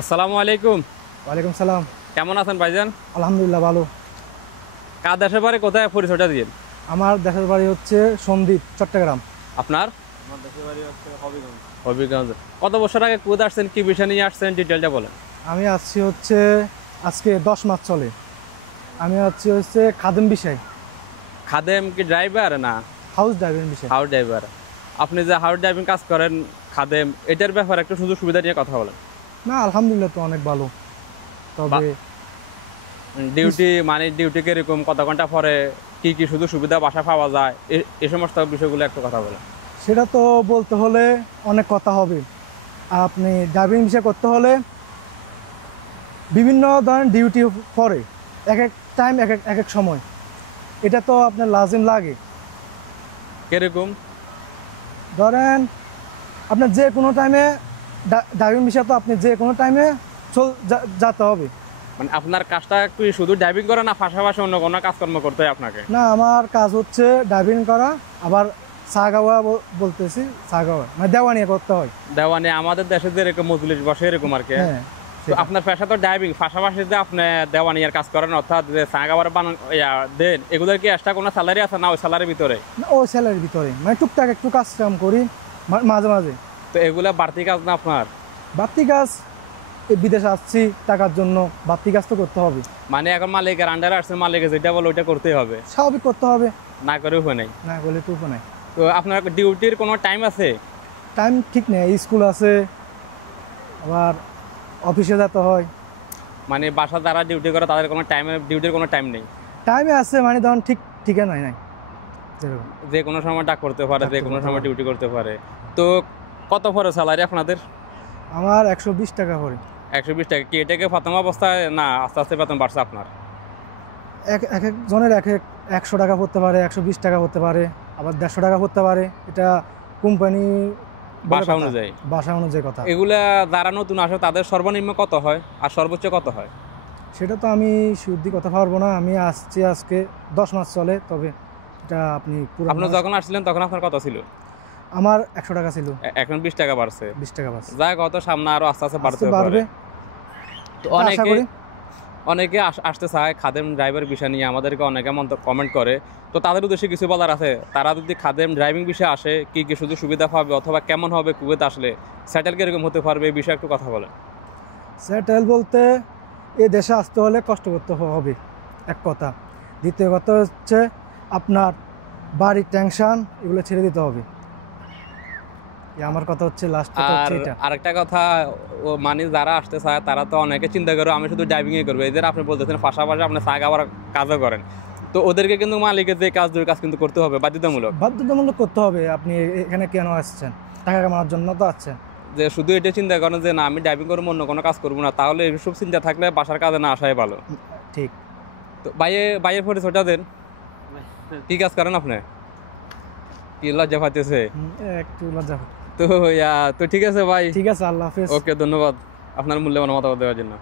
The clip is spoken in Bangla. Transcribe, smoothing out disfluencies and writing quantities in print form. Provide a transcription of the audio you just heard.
আসসালামু আলাইকুম। ওয়ালাইকুম সালাম। কেমন আছেন ভাইজান? আলহামদুলিল্লাহ ভালো। কার দেশের বাড়ি, কোথায় পরিচয়টা দিন? আমার দেশের বাড়ি হচ্ছে সন্দ্বীপ, চট্টগ্রাম। আপনার? আমার দেশের বাড়ি হচ্ছে হবিগঞ্জ। হবিগঞ্জ। কত বছর আগে কুয়েত আসছেন, কি বিষয় নিয়ে আসছেন, ডিটেলটা বলেন। আমি আসছি হচ্ছে আজকে 10 মাস চলে। আমি হচ্ছে খাদেম বিষয়, খাদেম কি ড্রাইভার না হাউস ড্রাইভিং বিষয়। House driver? আপনি যে হাউস ড্রাইভিং কাজ করেন, খাদেম, এটার ব্যাপারে একটু সুযোগ সুবিধা নিয়ে কথা বলেন। না আলহামদুলিল্লাহ তো অনেক ভালো। তবে ডিউটি মানে ডিউটি কিরকম, কত ঘন্টা পরে, কি কি সুযোগ সুবিধা বাসা পাওয়া যায়, এই সমস্ত বিষয়গুলো একটু কথা বলেন। সেটা তো বলতে হলে অনেক কথা হবে। আপনি ড্রাইভিং বিষয় করতে হলে বিভিন্ন ধরনের ডিউটি পড়ে, এক এক টাইম এক এক সময়। এটা তো আপনার লাজিম লাগে। কিরকম? ধরেন আপনার যে কোনো টাইমে ড্রাইভিং বিষয় তো আপনি যে কোনো টাইমে যেতে হবে। মানে আপনার কাজটা কি শুধু ড্রাইভিং করা, না পাশাপাশি অন্য কোনো কাজকর্ম করতে হয় আপনাকে? না, আমার কাজ হচ্ছে ড্রাইভিং করা, আবার সাগাওয়া বলতেছি, সাগাওয়া মানে দেওয়ানিয়া করতে হয়। দেওয়ানি আমাদের দেশে যে এরকম মজলিস বসে এরকম আর কি। হ্যাঁ, তো আপনার পেশা তো ড্রাইভিং, পাশাপাশি যে আপনি দেওয়ানিয়ার কাজ করেন, অর্থাৎ যে সাগাবার দেন, এগুলোর কি এক্সট্রা কোনো স্যালারি আছে না ওই স্যালারির ভিতরে? না, ও স্যালারির ভিতরে মানে টুকটাক একটু কাজ কাম করি মাঝে মাঝে। তো এগুলা বাড়তি কাজ না আপনার? বাড়তি কাজ, এই বিদেশে আসছি টাকার জন্য, বাড়তি কাজ তো করতে হবে। মানে এখন মালিকের আন্ডারে আসছে, মালিকের যেটা বলে ওইটা করতেই হবে, স্বাভাবিক করতে হবে, না করে উপায় নাই। না বলে তো নাই। তো আপনার ডিউটির কোনো টাইম আছে? টাইম ঠিক নেই, স্কুল আছে, আবার অফিসে যেতে হয়। মানে বাসা যারা ডিউটি করে তাদের কোনো ডিউটির কোনো টাইম নেই? টাইমে আছে মানে ধরুন ঠিকানা নাই যেরকম। যে কোনো সময় ডাক করতে পারে, যে কোনো সময় ডিউটি করতে পারে। তো কত পরে স্যালারি আপনাদের? আমার 120 টাকা করে। 120 টাকা? কি এটাকে প্রথম অবস্থায় না আস্তে আস্তে বেতন বাড়ছে আপনার? এক একজনের 100 টাকা পড়তে পারে, 120 টাকা পড়তে পারে, আবার 150 টাকা পড়তে পারে। এটা কোম্পানি বাসা অনুযায়ী কথা। এগুলা যারা নতুন আসে তাদের সর্বনিম্ন কত হয় আর সর্বোচ্চ কত হয়? সেটা তো আমি শুদ্ধি কথা পারবো না। আমি আসছি আজকে 10 মাস চলে, তবে এটা আপনি আপনি যখন আসছিলেন তখন আপনার কত ছিল? আমার 100 টাকা ছিল, এখন 20 টাকা বাড়ছে। 20 টাকা বাড়ছে। যাই কত সামনে আরো আস্তে আস্তে বাড়তে বাড়বে। তো অনেকে আসতে চায় খাদেম ড্রাইভার বিষয় নিয়ে, আমাদেরকে অনেকে কমেন্ট করে। তো তাদের উদ্দেশ্যে কিছু বলার আছে? তারা যদি খাদেম ড্রাইভিং বিষয়ে আসে, কি কি শুধু সুবিধা পাবে, অথবা কেমন হবে কুয়েত আসলে, সেটেল কিরকম হতে পারবে, এই বিষয়ে একটু কথা বলেন। সেটেল বলতে এই দেশে আসতে হলে কষ্ট করতে হবে, এক কথা। দ্বিতীয় কথা হচ্ছে আপনার বাড়ির টেনশন এগুলো ছেড়ে দিতে হবে। আমার কথা হচ্ছে লাস্ট কথা হচ্ছে এটা। আরেকটা কথা, ও মানে যারা আসতে চায় তারা তো অনেকে চিন্তা করে আমি শুধু ড্রাইভিংই করবো। এদের আপনি বলতেছেন পাশাপাশি আপনি আবার কাজও করেন। তো ওদেরকে কিন্তু মালিকের যে কাজ, দুই কাজ কিন্তু করতে হবে, বাধ্যতামূলক করতে হবে। আপনি এখানে কেন আসছেন? টাকা কামানোর জন্য তো আসছেন। যে শুধু এটা চিন্তা করেন যে না আমি ড্রাইভিং করবো, অন্য কোনো কাজ করবো না, তাহলে এইসব চিন্তা থাকলে বাসার কাজে না আসাই ভালো। ঠিক। তো বাইয়ের পরিচয়টা দেন। কি কাজ করেন আপনি? কি লজ্জা পাইতেছে? একটু লজ্জা। তো তো ঠিক আছে ভাই, ঠিক আছে, আল্লাহ হাফেজ। ওকে, ধন্যবাদ আপনার মূল্যবান মতামত দেওয়ার জন্য।